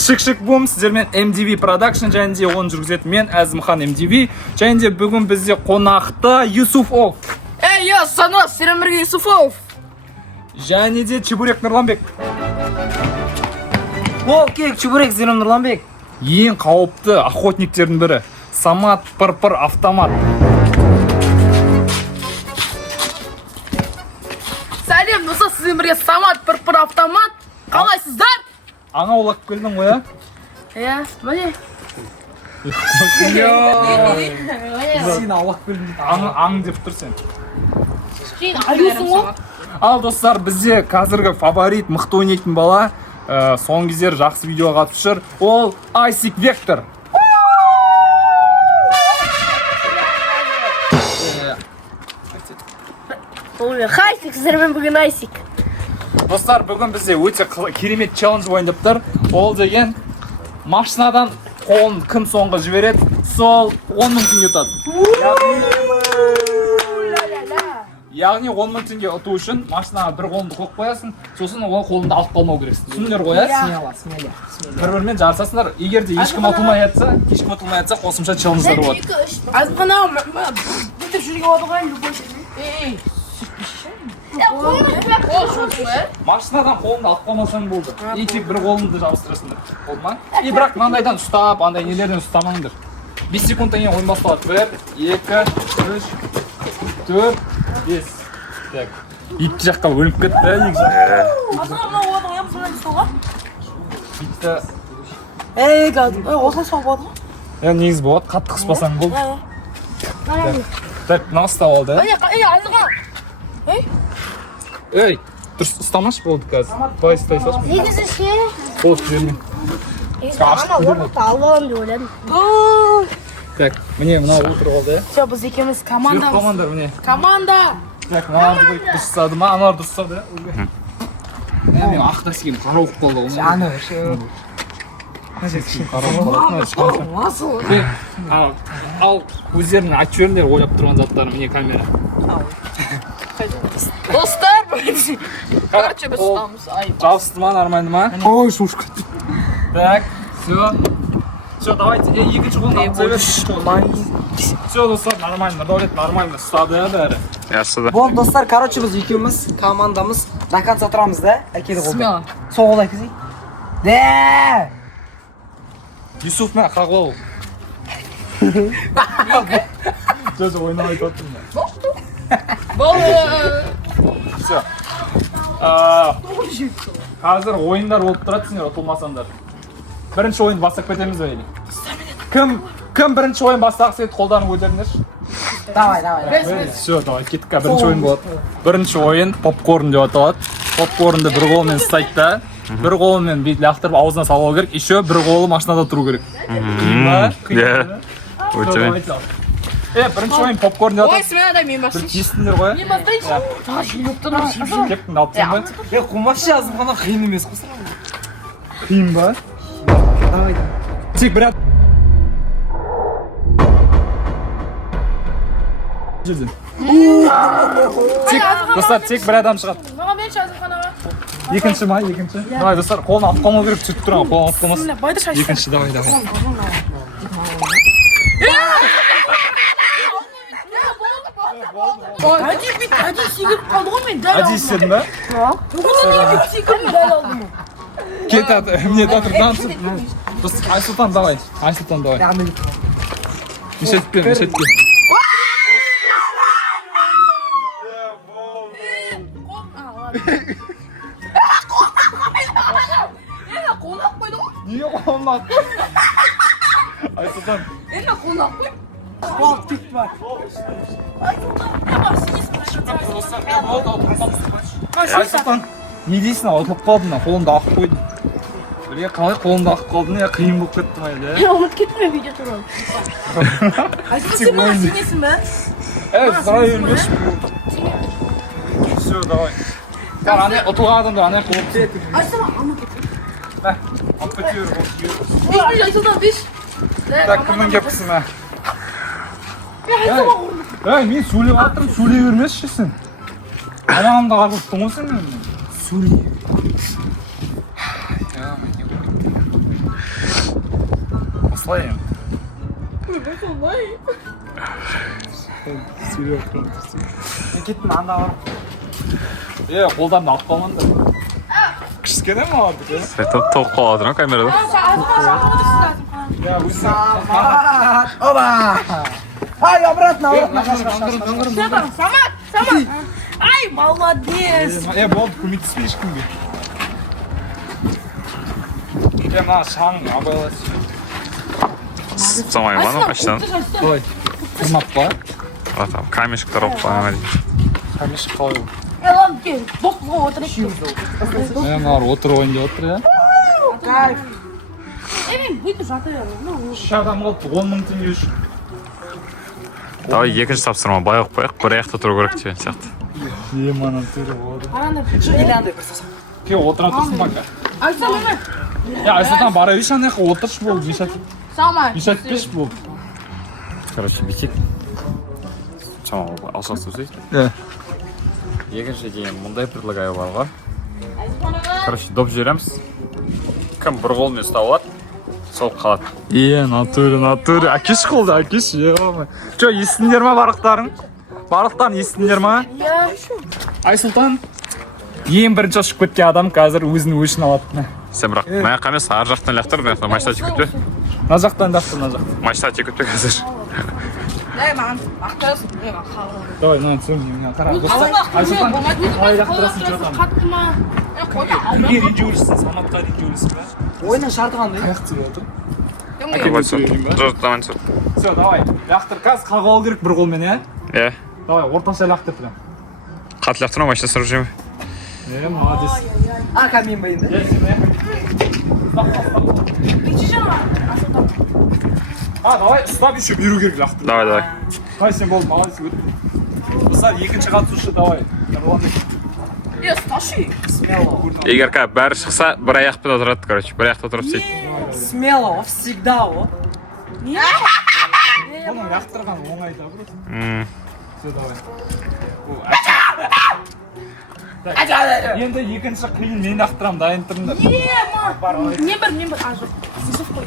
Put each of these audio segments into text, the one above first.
Шик бум, сіздермен MDV Production және де оны жүргізетін мен Әзімхан MDV. Және де бүгін бізде қонақта Юсуфов. Я Санас, Серемберге Юсуфов. Және де Чебурек Нұрланбек. Ол кек Чебурек Зерем Нұрланбек. Ең қауіпті охотниктердің бірі. Самат Пырпыр автомат. Сәлем, достар, сізбен бірге Самат Пырпыр автомат. Қалайсыздар? Аңа олақ келдің ғой, а? Міне. Сен аулақ келдің. Аң деп тұр сен. Айдысың ғой? Ал достар, бізде қазіргі фаворит мықты ойнайтын бала, соңғы кездері жақсы видеоға қатысып жүр. Ол Айсик Вектор. Хайсик, сіздермен бүгін Айсик. Достар, бүгін бізде өте керемет челлендж ойындап тұр. Ол деген машинадан қолын кім соңғы жібереді, сол 10 мың теңге ұтады. Яғни 10 мың теңге ұту үшін машинаға бір қолыңды қойып қоясың, сосын ол қолыңды алып қалмау керексің. Түсіндіңдер ғой, Смело. бір-бірімен жарысасыңдар. Егер де ешкім ұтылмай жатса, қосымша челлендждар болады. Азбана, бүйтіп жүрген оды ғой, любой Машинадан қолыңды алып қалмасаң болды. И тек бір қолыңды жабыстырасыңдар. Болды ма? И бірақ мынандайдан ұстап, андай нелерден ұстамаңдар. 5 секундтан кейін ойын басталады. 1, 2, 3, 4, 5. Так. Екі жаққа бөлініп кетті, екі жақ. осылай болады ғой? Негіз болады, қатты қыспасаң болды. Так, мына ұстап алды. Ей, дұрыс ұстамашы болды қазір. Былай ұстай салшы. Негізі ше? Болды, жермен. Ана орнықты алып аламын деп ойладым. Так, міне мына отырып алды. Все, біз екеуміз командамыз. Командар, міне. Команда! Так, мыналарды қойып дұрыс ұстады ма? Аналар дұрыс ұстады. Мен ақтас киім қара болып қалды ғой. Ал өздерінің айтып жіберіңдер ойлап тұрған заттарын, міне камера. Достар, короче, біз ұстамыз. Жабысты ма, нормально ма? Ой, шушка. Так, все, давайте, екінші қолын алып беріңіз. Все, достар, нормально, Нұрдәулет нормально ұстады бәрі. Болды достар, короче біз екеуміз командамыз до конца тұрамыз да? Әкелі қолды. Смело. Сол қол әкелейік. Да! Юсуф мә, қағыл. Сөз ойнап айтып отырмын. Все. Қазір ойындар болып тұрады, сендер ұтылмасаңдар. Бірінші ойын бастап кетеміз бе? Кім бірінші ойын бастағысы еді, қолдарын көтеріңдерші. Давай. Все, давай, кеттік. Бірінші ойын болады. Бірінші ойын попкорн деп аталады. Попкорнды бір қолымен ұстайды да, бір қолымен бүйтіп лақтырып аузына салу керек, еще бір қолы машинада тұру керек. Бірінші ойын попкорн деп Ой, атады. смен адам мен басын. Естіңдер ғой? Мен бастайыншы. Кеттің алып тұрмын ба? Қумашы жазым ғана қиын емес қой. Қиын ба? Давай. Тек бір Достар, тек бір адам шығады. Маған мен жазым қанаға. Екінші ма? Давай, достар, қолын алып қалмау керек, сөйтіп тұрған, қолын алып қалмасын. Байды шайшы. Екінші, давай. Әди секіріп қалды ғой, мен дәл алдым. Әди істедің ба? Бүгін секіріп дәл алдым. Кет, мне татыр танысып. Айсұлтан, давай. Мешетпен. Қолын қойды ғой. Неге қолын алып? Айсұлтан. Қолын қой. Қуалып кетті бар. Айсұлтан, не дейсің, ұтылып қалдың, қолымды ақып қойдың. Қалай қолымды ақып қалдың, қиын болып кетті ма еді? Ұмыт кетті ме видео туралы? Сен маған сенесің бе? Сұрай өрмеш. Все, давай. Ұтылған адамдар, ана қолып түседі. Алып кетер. Айсұлтан, беш. Так, кімнің кепкісі ма? Мен сөйлеп аттырым, сөйлей бермесші сен. Анағымда қарғылықтың ғой сен мен. Сөйлей. қалай енді? Мен кеттім анда барып. Қолдарымды алып қалмаңдар. Кішкене ма алдық, Сөйтіп тоқ қалады ма камерада? Оба! Ай, обратно, обратно. Самат! Ай, молодец! болды, көмектеспей ешкімге. Мына шаң абайлас. Самай ма, машинадан? Ой, тұрмап па? Там камешектер алып қойған. Камешек қалай? Ладно, кел, боксқа отырайық. Мыналар отыр ойын деп отыр, Кайф. Мен бүйтіп жата беремін. Үш адам қалды, 10 мың теңге үшін. Давай екінші тапсырма бай қойып қояйық, бір аяқта тұру керек деген сияқты. Анан түрі болады. Илянды бір сосын. Ке, отыра тұрсын бака. Айсұлтан, мені. Айсұлтан, бара бейші анаяққа отыршы болды, Самат. бейшатпеш болды. Короче, бүйтейік. Шамалы алшақ сөзейік. Екінші кейін мұндай предлагаю балға. Короче, доп жібереміз. Кім бір қолмен ұстап алады, сол қалады. Натуре. Әкеш қолды, әкеш. Чо, естіңдер ма барықтарын? Барықтарын естіңдер ма? Айсұлтан, ең бірінші ұшып кеткен адам қазір өзінің өшін алады. Сен бірақ мына жаққа емес, ар жақтан лақтыр, мына жақтан машина текетпе. Мына жақтан лақтыр, мына жақтан. Машина текетпе қазір. Маған ақтарасың. Давай, мына түсемін. Айсұлтан, қалай лақтырасың жатамын? Қатты ма? Кімге ренжі өрісің, Саматқа ренжі өрісің ба? Ойынның шарты қандай? Аяқ тиіп отыр. Давай, давай, Все, давай. Лақтыр, қазір қағып алу керек бір қолмен, иә? Е, Давай, орташа лақтыр прям. қатты лақтырма, машина сұрып жүрме. Молодец. Камин ба енді? Давай, ұстап еще беру керек лақтыр. Давай. Давай, сен болды, молодец, өт. Достар, екінші қатысушы, давай. Сташи. Егер бәрі шықса, бір аяқпен отырады, короче. Бір аяқта отырып істейді. Смело, всегда, о. Оның лақтырған оңай да, просто. Все, давай. Енді екінші қиын мен лақтырамын, дайын тұрыңдар. Не бір ажыр. Сызып қой.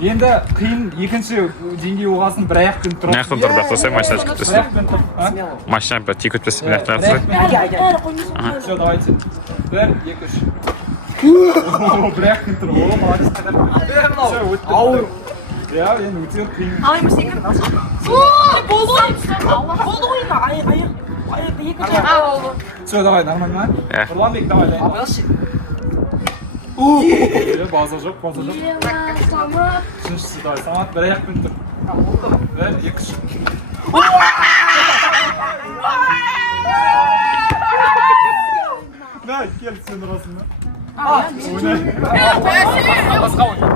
Енді қиын екінші деңгей оғасын бір аяқпен тұрып. Мына жақтан тұрып лақтырсай, машина Бір текетпесін. аяқпен тұрып. Машина текетпесін, мына жақтан лақтырсай. Все, давайте. Бір, екі, үш. Бір аяқпен тұрып. О, молодец. Все, өттім. Ауыр. Я, енді өте қиын. Алайма секіріп. Болды ғой. Болды ғой енді. Аяқ екінші. Болды. Все, давай, нормально. Нұрланбек, давай, дайын. База жоқ. Самат. Үшіншісі, давай, Самат, бір аяқпен тұр. Бір, екі, үш. Да, кел, сен ұрасың ба?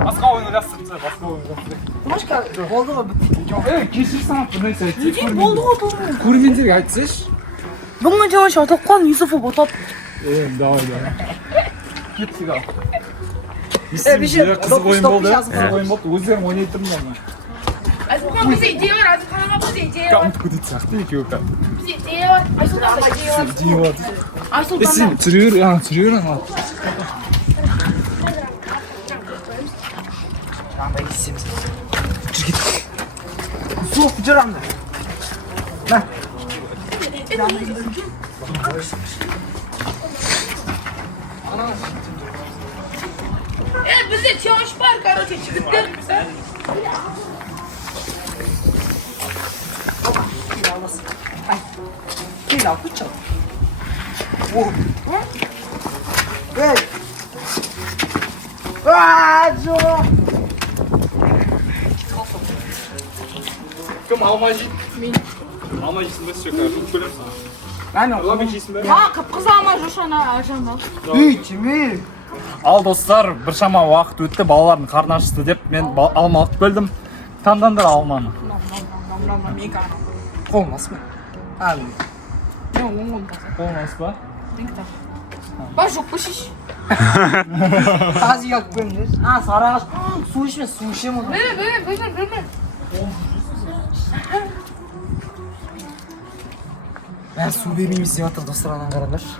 Басқа ойын жасырса, басқа ойын жасырса. Машка, болды ғой бітті. Кешір Самат, бір нәрсе айтшы. Болды ғой бұл. Көрермендерге айтсайшы. Бүгін жауынша отоққан Юсуфов отап. Давай. Кеттік ал. Бешер, Қызық ойын болды, жазып қызық ойын болды. Өздерің ойнай тұрыңдар ма? Айсұлтан, бізде идея бар. Айсұлтанға бізде идея бар. Қамыт көтет сияқты екеуі кәдімгі. Бізде идея бар. Айсұлтанға идея бар. Идея бар. Айсұлтан. Сен жүре бер, ана. Жаңағыдай кетсеміз. Жүр кет. Соқ жүр анда. Бізде чауыш бар, короче, жігіттер. Кел ал, күт чал. Эй! Жоқ! Кім алма жейді? Мен. Алма жейсің бе, сөйкі, жұлып көлемсің. Нұрламбек жейсің бе? Қып-қыза алмай жошана ажамал. Үй, тиме! Ал достар, біршама уақыт өтті, балалардың қарны ашты деп мен алма алып бөлдім. Таңдандар алманы. Қолмас ма? Болмас ба? Ба жоқ көшеш. Тазы ұят көмдер. Сарағаш. Су ішме, су ішем оны. Бөлме. Бәрі су бермейміз деп жатыр достар, анан қараңдаршы.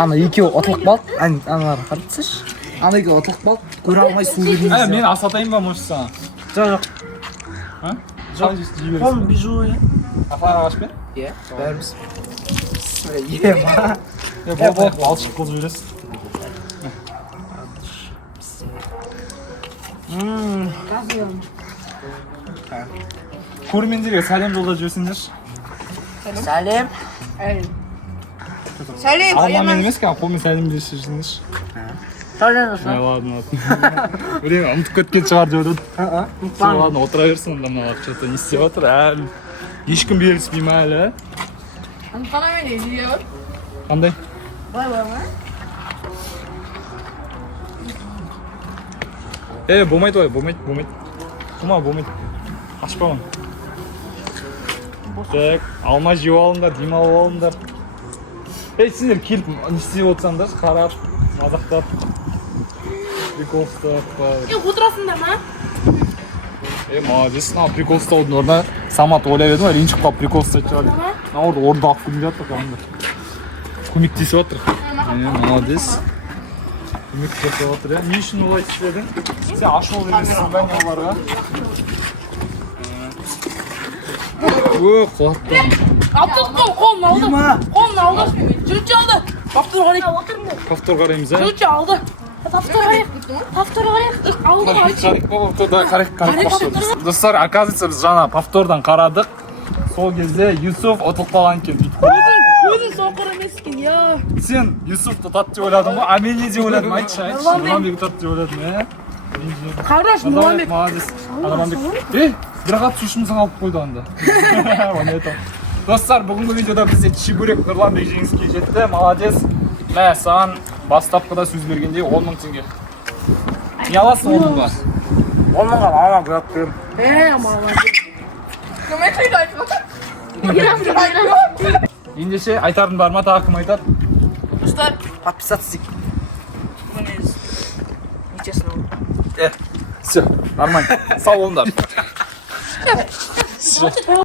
Ана екеуі отылып қалды. Аналарға қаратсайшы. Анайга отылып қалып, көре алмай су бермейміз. Мен ас атайын ба, может, саған? Жоқ. Жоқ. Қол бижу. Апара ағаш бер. Иә, бәріміз. Ема. Бол, балшық қылып жібересіз. Көрермендерге сәлем жолдап жіберсеңдерші. Сәлем. Сәлем. Алмамен емес екен, қолмен сәлем беріп жүрсеңдерші. Ладно. Время ұмытып кеткен шығар деп ойладым. Ладно, отыра берсін, онда мыналар что-то не істеп отыр, әлі. Ешкім беріспей ма әлі? Қана мен идея бар. Қандай? Былай ма? Болмайды ой, болмайды. Құма, болмайды. Ашпаған. Так, алма жеп алыңдар, дем алып алыңдар. Сендер келіп не істеп отырсаңдар, қарап, мазақтап. Прикол ұстап. Отырасыңдар ма? Молодец, прикол ұстаудың орнына Самат ойлап едім, ренжіп қалып прикол ұстайды шығар. Орда алып келмей жатыр қанымдар. Көмектесіп отыр. Молодец. Көмектесіп отыр. Не үшін олай істедің? Сен ашып емессің ба не оларға? Құлатты. Қолын алды. Қолын алды. Жүртші алды. Повтор қарайық. Повтор қараймыз, ә? Жүртші алды. Повтор қарайық. Алды қарайық. Достар, оказывается, біз жаңа повтордан қарадық. Сол кезде Юсуф ұтылып қалған екен. Көзін соқыр емес екен, я. Сен Юсуфты ұтады деп ойладың ғой, а мен не деп ойладым? Айтшы. Нұрланбек ұтады деп ойладым, ә? Қараш, Нұрланбек. Молодец. Нұрланбек. Бір қатысушымызың алып қойды анда. Достар, бүгінгі видеода бізде чебурек Нұрланбек жеңіске жетті. Молодец. Мә, саған бастапқыда сөз бергенде 10 000 теңге. Не аласың 10 000-ға? 10 мыңға мама күрап берем. Молодец. Кім айтайды айтып? Ендеше айтардың бар ма, тағы кім айтады? Достар. Подписаться. Все, нормально. Сау болыңдар.